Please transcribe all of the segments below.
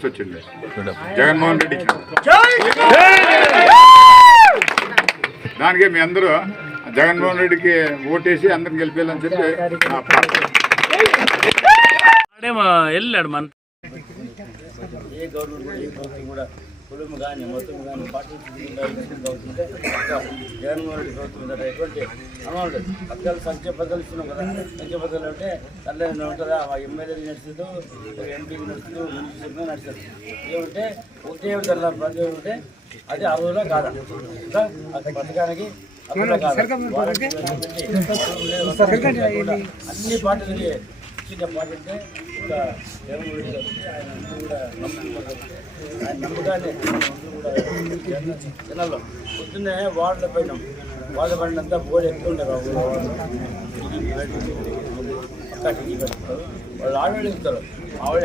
Confidence వచ్చింది జగన్మోహన్ రెడ్డికి దానికి మీ అందరూ జగన్మోహన్ రెడ్డికి ఓటేసి అందరిని గెలిపేయాలని చెప్పి వెళ్ళాడు మన ఏ గవర్నమెంట్ కూడా కుటుంబం కానీ మొత్తం కానీ పార్టీ అవుతుంటే జగన్మోహన్ రెడ్డి ప్రభుత్వం మీద ఎటువంటి లేదు. పథకాలు సంక్షేమ పథకాలు ఇస్తున్నాం కదా సంక్షేమ పథకాలు అంటే తల్లి ఉంటుందా ఆ ఎమ్మెల్యేకి నడుస్తుందో ఎంపీకి నడుస్తుందో మున్సిపల్ నడుస్తుంది ఏమంటే ఒకటే తెల్ల ప్రతి ఏమంటే అది కాదా? ఆ పథకానికి అర్హులా కాదా? అన్ని పార్టీలకి చిన్న పార్టీ అంటే ఒక జగన్మోహన్ రెడ్డి కాబట్టి ఆయన అందరూ కూడా నమ్ముతున్నారు ఆయన నమ్మకాన్ని అందరూ కూడా జనాల్లో పొద్దున్నే వార్డుల పైన వార్డుల పైన అంతా బోర్డు ఎక్కువ ఉండరు పక్కా టీవీ పెడతారు వాళ్ళు ఆడవాళ్ళు ఇస్తారు ఆవిడ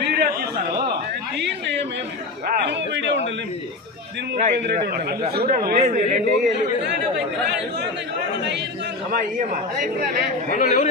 వీడియో తీస్తారు వీడియో ఉండాలి దీని ముప్పై రెడ్డి ఎవరు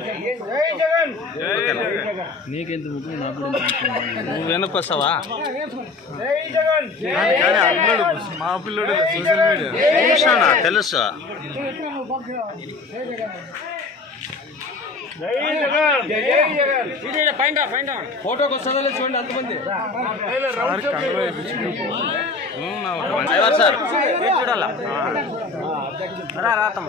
వెనకరా నువ్వు నాకు నువ్వు వెనక్కి వస్తావా మా పిల్లడు సోషల్ మీడియా చూసానా తెలుసు ఫోటోకి వస్తుందో చూడండి అంతమంది సార్ చూడాలా రా రాతమ్మ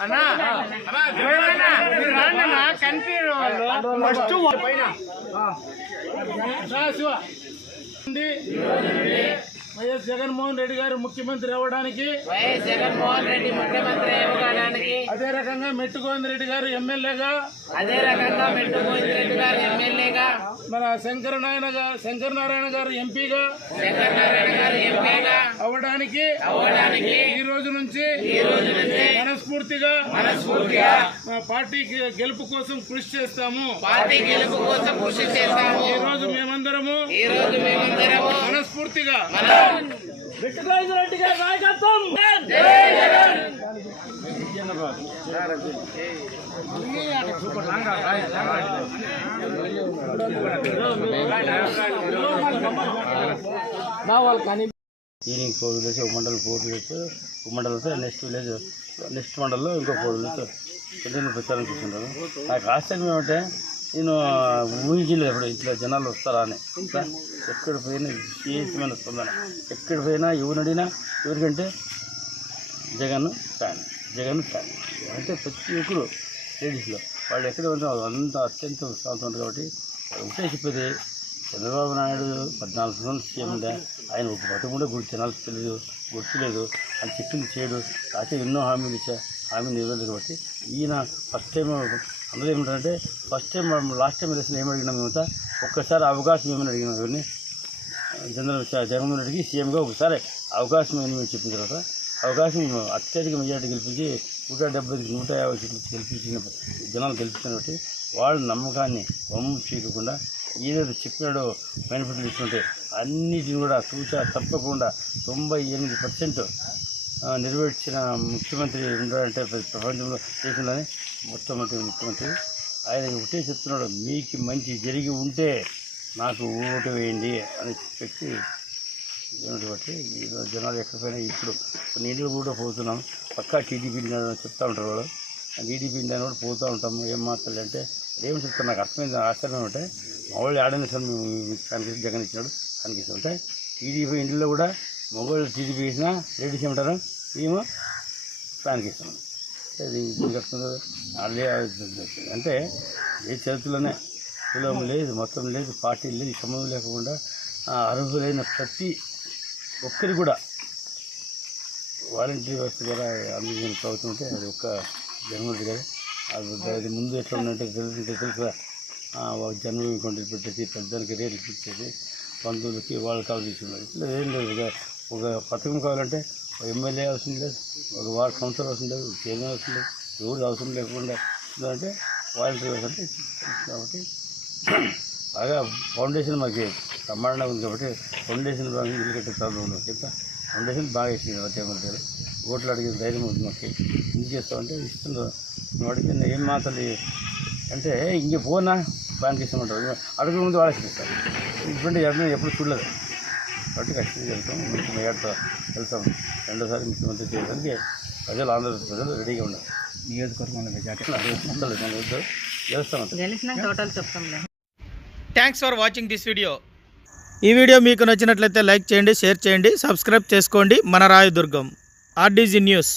అన్నా అన్నా కనిపించడం వాళ్ళు ఫస్ట్ పైన ఉంది వైఎస్ జగన్మోహన్ రెడ్డి గారు ముఖ్యమంత్రి అవ్వడానికి వైఎస్ జగన్మోహన్ రెడ్డి ముఖ్యమంత్రి అవ్వడానికి అదే రకంగా మెట్టుగోవింద్ రెడ్డి గారు ఎమ్మెల్యేగా అదే రకంగా మెట్టుమోహన్ రెడ్డి గారు ఎమ్మెల్యేగా మన శంకరనారాయణ గారు శంకరనారాయణ గారు ఎంపీగా శంకరనారాయణ గారు ఎంపీగా అవ్వడానికి అవ్వడానికి ఈ రోజు నుంచి మనస్ఫూర్తిగా మనస్ఫూర్తిగా మా పార్టీకి గెలుపు కోసం కృషి చేస్తాము. పార్టీ గెలుపు కోసం కృషి చేస్తాము. ఈ రోజు మేమందరము ఈ రోజు మేమందరము మనస్ఫూర్తిగా ఈవినింగ్ ఫోర్ విలేజ్ ఒక మండలం ఫోర్ విలేజ్ ఒక మండలం నెక్స్ట్ విలేజ్ నెక్స్ట్ మండలంలో ఇంకో ఫోర్ విలేజ్ ప్రచారం చేస్తుంటాను నాకు ఆశ్చర్యం ఏమంటే నేను ఊహించలేదు ఇప్పుడు ఇట్లా జనాలు వస్తారా అని ఇట్లా ఎక్కడ పోయినా విశేషమైన స్పందన ఎక్కడ పోయినా ఎవరు అడిగినా ఎవరికంటే జగన్ ఫ్యాన్ జగన్ ఫ్యాన్. అంటే ప్రతి ఒక్కరు లేడీస్లో. వాళ్ళు ఎక్కడ ఉన్నా అంత అత్యంత ఉత్సాహంతో ఉంటారు కాబట్టి ఒకటే చెప్పేది చంద్రబాబు నాయుడు పద్నాలుగు సంవత్సరాలు సీఎం ఉండే. ఆయన ఒక బతుకు కూడా గుర్తు తినాల్సి తెలియదు గుర్తులేదు అని చెప్పింది చేయడు. అయితే ఎన్నో హామీలు ఇచ్చా ఆమె నిలవలేదు కాబట్టి ఈయన ఫస్ట్ టైం అందరూ ఏమంటారంటే ఫస్ట్ టైం మనం లాస్ట్ టైం ఎలక్షన్ ఏం అడిగినాం మేమంతా ఒక్కసారి అవకాశం ఏమని అడిగినాం ఇవన్నీ చంద్రబాబు జగన్మోహన్ రెడ్డికి సీఎంగా ఒకసారి అవకాశం ఏమని మేము చెప్పిన తర్వాత అవకాశం అత్యధిక మెజార్టీ గెలిపించి నూట డెబ్బై నూట యాభై సీట్లు గెలిపించిన జనాలు గెలిపించిన బట్టి వాళ్ళ నమ్మకాన్ని వమ్ము చేయకుండా ఏదైతే చెప్పినాడో బెనిఫిట్లు ఇస్తుంటే అన్నిటిని కూడా చూచా తప్పకుండా తొంభై ఎనిమిది పర్సెంట్ నిర్వహించిన ముఖ్యమంత్రి ఉన్నాడంటే ప్రపంచంలో దేశంలోనే మొట్టమొదటి ముఖ్యమంత్రి. ఆయన ఒకటే చెప్తున్నాడు మీకు మంచి జరిగి ఉంటే నాకు ఓటు వేయండి అని చెప్పి బట్టి జనాలు ఎక్కడికైనా ఇప్పుడు నీళ్ళు కూడా పోతున్నాం. పక్కా టీడీపీ చెప్తా ఉంటారు వాళ్ళు. టీడీపీ ఇండియా కూడా పోతూ ఉంటాము ఏం మాట్లాడాలి అంటే ఏం చెప్తాను నాకు అర్థమైంది ఆశ్చర్యం అంటే మా వాళ్ళు ఆడనిస్తాను కనిపిస్తుంది జగన్ ఇచ్చినాడు కనిపిస్తుంది అంటే టీడీపీ ఇండియాలో కూడా మొగోళ్ళు టీడీపీ వేసినా లేడీస్ ఏమంటారు ఏమో ఫ్యాన్కి ఇస్తున్నాం అది వాళ్ళే అంటే ఏ చరిత్రలోనే కులం లేదు మొత్తం లేదు పార్టీ లేదు సంబంధం లేకుండా అర్హులైన ప్రతి ఒక్కరి కూడా వాలంటీర్ వ్యవస్థ ద్వారా అందించిన ప్రభుత్వం ఉంటే అది ఒక్క జన్మది కదా అది అది ముందు ఎట్లా ఉందంటే తెలుసుంటే తెలుసా జన్మ కొండలు పెట్టేసి పెద్దానికి రేట్లు పెట్టేసి బంధువులకి వాళ్ళు కావాలి తీసుకున్నారు. ఇట్లా ఏం లేదు కదా. ఒక పథకం కావాలంటే ఒక ఎమ్మెల్యే అవసరం లేదు ఒక వార్డు కౌన్సిలర్ అవసరం లేదు చైర్మన్ అవసరం లేదు ఎవరు అవసరం లేకుండా అంటే వాలంటీర్ అంటే కాబట్టి బాగా ఫౌండేషన్ మాకు బ్రహ్మాండంగా ఉంది కాబట్టి ఫౌండేషన్ బాగా ఇల్లు కట్టే ప్రాబ్లం ఉంది. చెప్తా ఫౌండేషన్ బాగా ఇచ్చింది వచ్చేమని గారు. ఓట్లు అడిగే ధైర్యం ఉంది మాకు. ఎందుకు చేస్తామంటే ఇస్తున్నారు. నువ్వు ఏం మాటలు అంటే ఇంక పోనా ప్లాన్కి ఇస్తామంటారు అడుగు ముందు వాళ్ళకి ఇస్తారు ఇటువంటి ఎవరిని ఎప్పుడు చూడలేదు. కాబట్టి ఖచ్చితంగా వెళ్తాం. మీకు మేడతో వెళ్తాం. రెండోసారి ముఖ్యమంత్రి చేయడానికి ప్రజలు ఆంధ్రప్రదేశ్ ప్రజలు రెడీగా ఉన్నారు. నియోజకవర్గంలో మెజార్టీ చేస్తాం గెలిచినాక total చెప్తాంలే. Thanks for watching this video ఈ వీడియో మీకు నచ్చినట్లయితే లైక్ చేయండి షేర్ చేయండి సబ్స్క్రైబ్ చేసుకోండి. మన రాయదుర్గం ఆర్డీజీ న్యూస్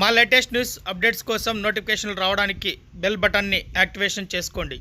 మా లేటెస్ట్ న్యూస్ అప్డేట్స్ కోసం నోటిఫికేషన్లు రావడానికి బెల్ బటన్ని యాక్టివేషన్ చేసుకోండి.